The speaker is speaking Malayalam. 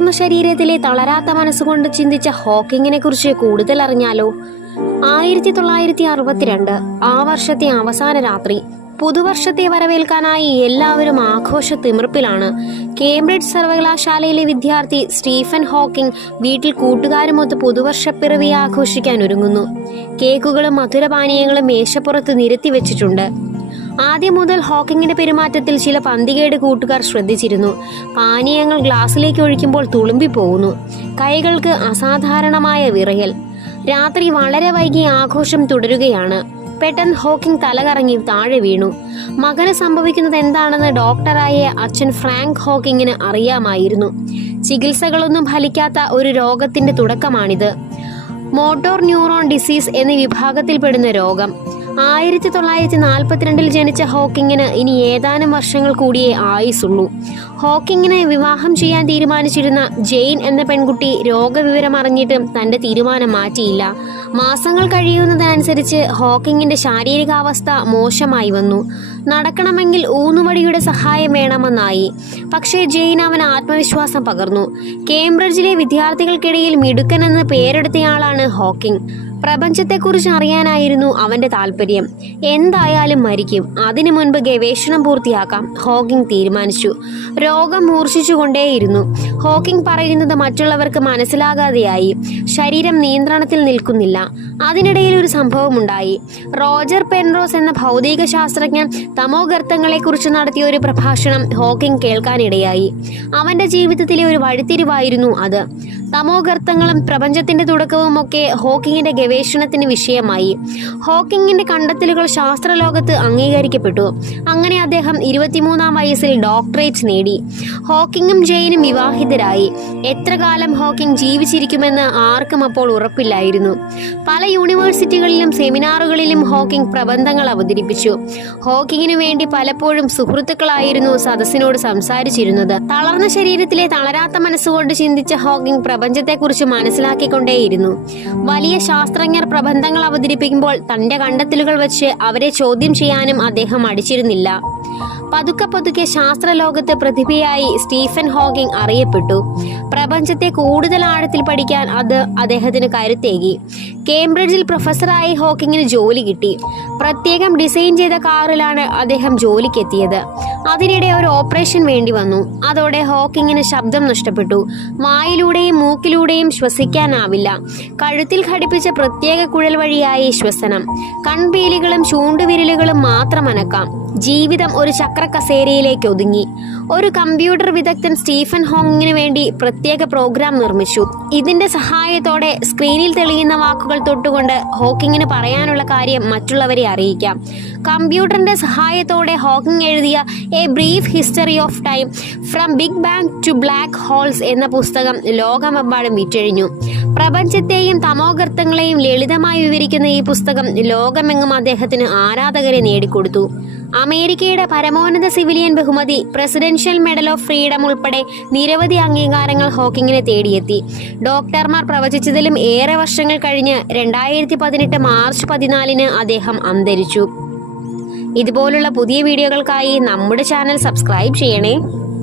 തളർന്ന ശരീരത്തിലെ തളരാത്ത മനസ്സുകൊണ്ട് ചിന്തിച്ച ഹോക്കിങ്ങിനെ കുറിച്ച് കൂടുതൽ അറിഞ്ഞാലോ? 1962 ആ വർഷത്തെ അവസാന രാത്രി. പുതുവർഷത്തെ വരവേൽക്കാനായി എല്ലാവരും ആഘോഷ തിമിർപ്പിലാണ്. കേംബ്രിഡ്ജ് സർവകലാശാലയിലെ വിദ്യാർത്ഥി സ്റ്റീഫൻ ഹോക്കിംഗ് വീട്ടിൽ കൂട്ടുകാരുമൊത്ത് പുതുവർഷപ്പിറവി ആഘോഷിക്കാൻ ഒരുങ്ങുന്നു. കേക്കുകളും മധുരപാനീയങ്ങളും മേശപ്പുറത്ത് നിരത്തി വെച്ചിട്ടുണ്ട്. ആദ്യം മുതൽ ഹോക്കിങ്ങിന്റെ പെരുമാറ്റത്തിൽ ചില പന്തികേട് കൂട്ടുകാർ ശ്രദ്ധിച്ചിരുന്നു. പാനീയങ്ങൾ ഗ്ലാസ്സിലേക്ക് ഒഴിക്കുമ്പോൾ തുളുമ്പിപ്പോകുന്നു. കൈകൾക്ക് അസാധാരണമായ വിറയൽ. രാത്രി വളരെ വൈകി ആഘോഷം തുടരുകയാണ്. പെട്ടെന്ന് ഹോക്കിംഗ് തലകറങ്ങി താഴെ വീണു. മകന് സംഭവിക്കുന്നത് എന്താണെന്ന് ഡോക്ടറായ അച്ഛൻ ഫ്രാങ്ക് ഹോക്കിങ്ങിന് അറിയാമായിരുന്നു. ചികിത്സകളൊന്നും ഫലിക്കാത്ത ഒരു രോഗത്തിന്റെ തുടക്കമാണിത്. മോട്ടോർ ന്യൂറോൺ ഡിസീസ് എന്ന വിഭാഗത്തിൽപ്പെടുന്ന രോഗം. 1942 ജനിച്ച ഹോക്കിങ്ങിന് ഇനി ഏതാനും വർഷങ്ങൾ കൂടിയേ ആയുസുള്ളൂ. ഹോക്കിങ്ങിനെ വിവാഹം ചെയ്യാൻ തീരുമാനിച്ചിരുന്ന ജെയിൻ എന്ന പെൺകുട്ടി രോഗവിവരം അറിഞ്ഞിട്ട് തന്റെ തീരുമാനം മാറ്റിയില്ല. മാസങ്ങൾ കഴിയുന്നതനുസരിച്ച് ഹോക്കിങ്ങിന്റെ ശാരീരികാവസ്ഥ മോശമായി വന്നു. നടക്കണമെങ്കിൽ ഊന്നുവടിയുടെ സഹായം വേണമെന്നായി. പക്ഷേ ജെയിൻ അവന് ആത്മവിശ്വാസം പകർന്നു. കേംബ്രിഡ്ജിലെ വിദ്യാർത്ഥികൾക്കിടയിൽ മിടുക്കനെന്ന് പേരെടുത്തയാളാണ് ഹോക്കിംഗ്. പ്രപഞ്ചത്തെക്കുറിച്ച് അറിയാനായിരുന്നു അവന്റെ താല്പര്യം. എന്തായാലും മരിക്കും, അതിനു മുൻപ് ഗവേഷണം പൂർത്തിയാക്കാം, ഹോക്കിംഗ് തീരുമാനിച്ചു. രോഗം മൂർച്ഛിച്ചുകൊണ്ടേയിരുന്നു. ഹോക്കിംഗ് പറയുന്നത് മറ്റുള്ളവർക്ക് മനസ്സിലാകാതെയായി. ശരീരം നിയന്ത്രണത്തിൽ നിൽക്കുന്നില്ല. അതിനിടയിൽ ഒരു സംഭവമുണ്ടായി. റോജർ പെൻറോസ് എന്ന ഭൗതിക ശാസ്ത്രജ്ഞൻ തമോഗർത്തങ്ങളെക്കുറിച്ച് നടത്തിയ ഒരു പ്രഭാഷണം ഹോക്കിംഗ് കേൾക്കാനിടയായി. അവന്റെ ജീവിതത്തിലെ ഒരു വഴിത്തിരിവായിരുന്നു അത്. തമോഗർത്തങ്ങളും പ്രപഞ്ചത്തിന്റെ തുടക്കവും ഒക്കെ ഹോക്കിങ്ങിന്റെ ഗവേഷണത്തിന് വിഷയമായി. ഹോക്കിങ്ങിന്റെ കണ്ടെത്തലുകൾ ശാസ്ത്രലോകത്ത് അംഗീകരിക്കപ്പെട്ടു. അങ്ങനെ അദ്ദേഹം 23-ാം വയസ്സിൽ ഡോക്ടറേറ്റ് നേടി. ഹോക്കിങ്ങും ജെയിനും വിവാഹിതരായി. എത്ര കാലം ഹോക്കിംഗ് ജീവിച്ചിരിക്കുമെന്ന് ആർക്കും അപ്പോൾ ഉറപ്പില്ലായിരുന്നു. പല യൂണിവേഴ്സിറ്റികളിലും സെമിനാറുകളിലും ഹോക്കിംഗ് പ്രബന്ധങ്ങൾ അവതരിപ്പിച്ചു. ഹോക്കിങ്ങിനു വേണ്ടി പലപ്പോഴും സുഹൃത്തുക്കളായിരുന്നു സദസ്സിനോട് സംസാരിച്ചിരുന്നത്. തളർന്ന ശരീരത്തിലെ തളരാത്ത മനസ്സുകൊണ്ട് ചിന്തിച്ച ഹോക്കിംഗ് പ്രപഞ്ചത്തെക്കുറിച്ച് മനസ്സിലാക്കിക്കൊണ്ടേയിരുന്നു. വലിയ ശാസ്ത്രജ്ഞർ പ്രബന്ധങ്ങൾ അവതരിപ്പിക്കുമ്പോൾ തന്റെ കണ്ടെത്തലുകൾ വെച്ച് അവരെ ചോദ്യം ചെയ്യാനും അദ്ദേഹം മടിച്ചിരുന്നില്ല. പതുക്കെ ശാസ്ത്രലോകത്ത് പ്രതിഭയായി സ്റ്റീഫൻ ഹോക്കിംഗ് അറിയപ്പെട്ടു. പ്രപഞ്ചത്തെ കൂടുതൽ ആഴത്തിൽ പഠിക്കാൻ അത് അദ്ദേഹത്തിന് കരുത്തേകി. കേംബ്രിഡ്ജിൽ പ്രൊഫസറായി ഹോക്കിങ്ങിന് ജോലി കിട്ടി. പ്രത്യേകം ഡിസൈൻ ചെയ്ത കാറിലാണ് അദ്ദേഹം ജോലിക്കെത്തിയത്. അതിനിടെ ഒരു ഓപ്പറേഷൻ വേണ്ടി വന്നു. അതോടെ ഹോക്കിങ്ങിന് ശബ്ദം നഷ്ടപ്പെട്ടു. വായിലൂടെയും മൂക്കിലൂടെയും ശ്വസിക്കാനാവില്ല. കഴുത്തിൽ ഘടിപ്പിച്ച പ്രത്യേക കുഴൽ വഴിയായി ശ്വസനം. കൺപീലികളും ചൂണ്ടുവിരലുകളും മാത്രം അനക്കാം. ജീവിതം ഒരു ചക്രക്കസേരയിലേക്ക് ഒതുങ്ങി. ഒരു കമ്പ്യൂട്ടർ വിദഗ്ധൻ സ്റ്റീഫൻ ഹോക്കിങ്ങിന് വേണ്ടി പ്രത്യേക പ്രോഗ്രാം നിർമ്മിച്ചു. ഇതിന്റെ സഹായത്തോടെ സ്ക്രീനിൽ തെളിയുന്ന വാക്കുകൾ തൊട്ടുകൊണ്ട് ഹോക്കിങ്ങിന് പറയാനുള്ള കാര്യം മറ്റുള്ളവരെ അറിയിക്കാം. കമ്പ്യൂട്ടറിന്റെ സഹായത്തോടെ ഹോക്കിംഗ് എഴുതിയ A Brief History of Time from Big Bang to Black Holes എന്ന പുസ്തകം ലോകമെമ്പാടും വിറ്റഴിഞ്ഞു. പ്രപഞ്ചത്തെയും തമോഗർത്തങ്ങളെയും ലളിതമായി വിവരിക്കുന്ന ഈ പുസ്തകം ലോകമെങ്ങും അദ്ദേഹത്തിന് ആരാധകരെ നേടിക്കൊടുത്തു. അമേരിക്കയുടെ പരമോന്നത സിവിലിയൻ ബഹുമതി, പ്രസിഡൻഷ്യൽ മെഡൽ ഓഫ് ഫ്രീഡം ഉൾപ്പെടെ നിരവധി അംഗീകാരങ്ങൾ ഹോക്കിങ്ങിനെ തേടിയെത്തി. ഡോക്ടർമാർ പ്രവചിച്ചതിലും ഏറെ വർഷങ്ങൾ കഴിഞ്ഞ് 2018 മാർച്ച് 14 അദ്ദേഹം അന്തരിച്ചു. ഇതുപോലുള്ള പുതിയ വീഡിയോകൾക്കായി നമ്മുടെ ചാനൽ സബ്സ്ക്രൈബ് ചെയ്യണേ.